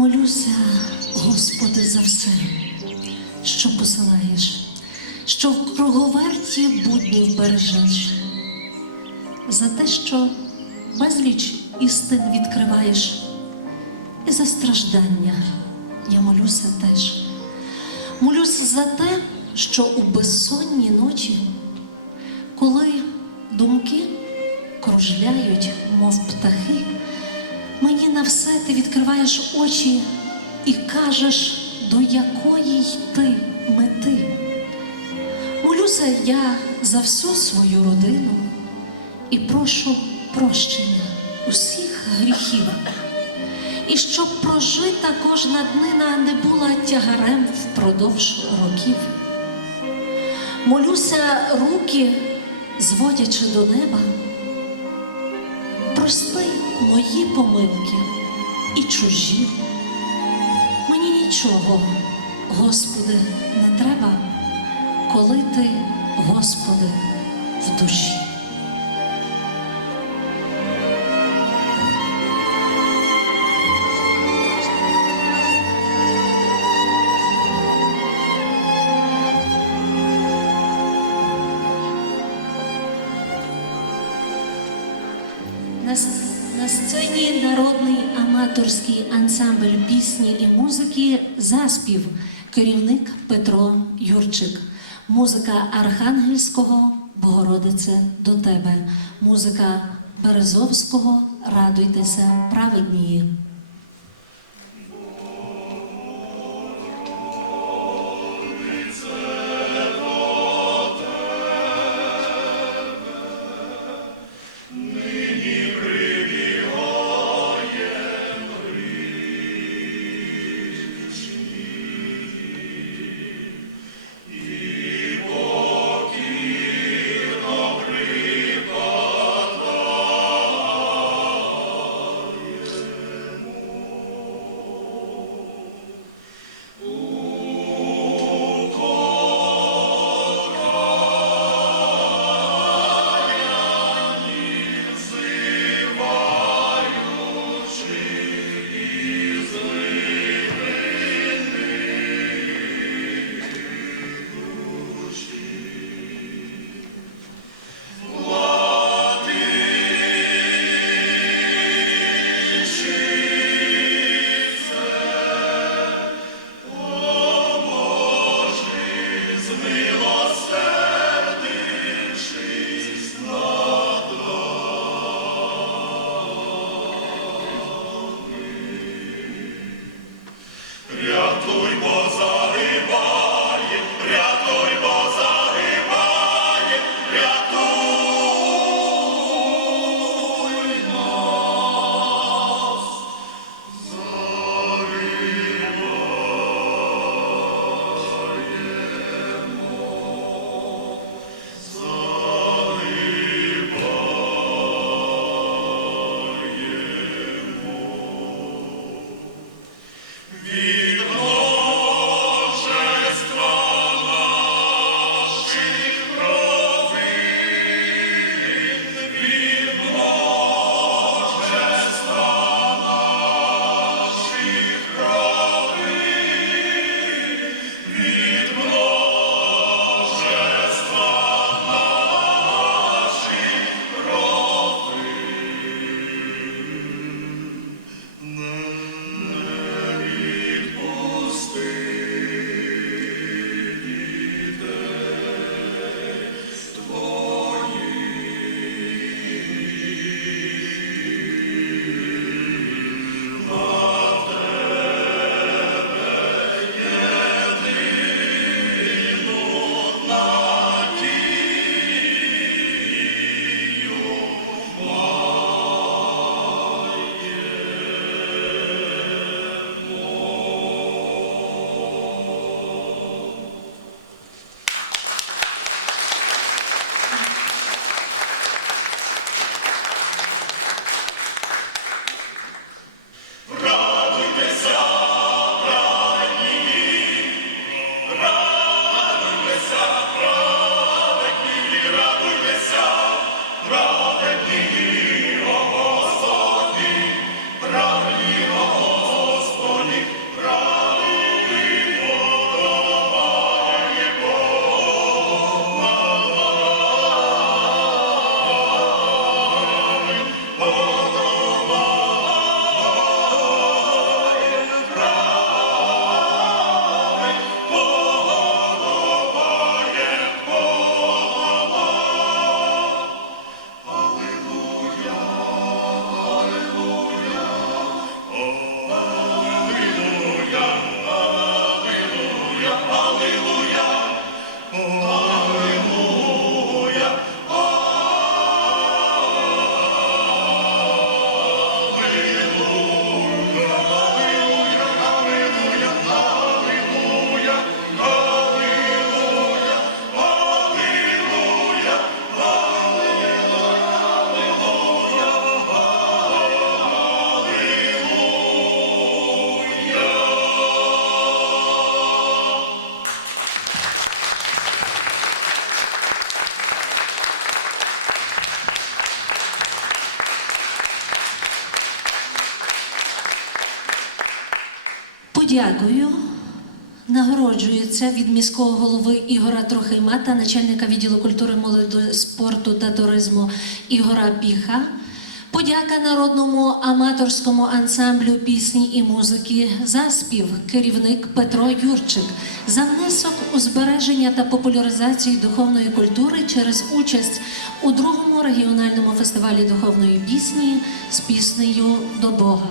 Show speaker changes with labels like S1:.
S1: Молюся, Господи, за все, що посилаєш, що в круговерті буднів бережеш, за те, що безліч істин відкриваєш, і за страждання я молюся теж. Молюся за те, що у безсонні ночі, коли думки кружляють, мов птахи, мені на все ти відкриваєш очі і кажеш, до якої йти мети. Молюся я за всю свою родину і прошу прощення усіх гріхів. І щоб прожита кожна днина не була тягарем впродовж років. Молюся руки, зводячи до неба, прости мої помилки і чужі. Мені нічого, Господи, не треба, коли ти, Господи, в душі. На, с- на сцені народний аматорський ансамбль пісні і музики заспів керівник Петро Юрчик. Музика Архангельського Богородице до тебе. Музика Березовського Радуйтеся праведнії.
S2: Рятуй,
S1: подякою нагороджується від міського голови Ігора Трохима та начальника відділу культури, молоді, спорту та туризму Ігора Піха. Подяка народному аматорському ансамблю пісні і музики заспів керівник Петро Юрчик за внесок у збереження та популяризацію духовної культури через участь у другому регіональному фестивалі духовної пісні з піснею до Бога.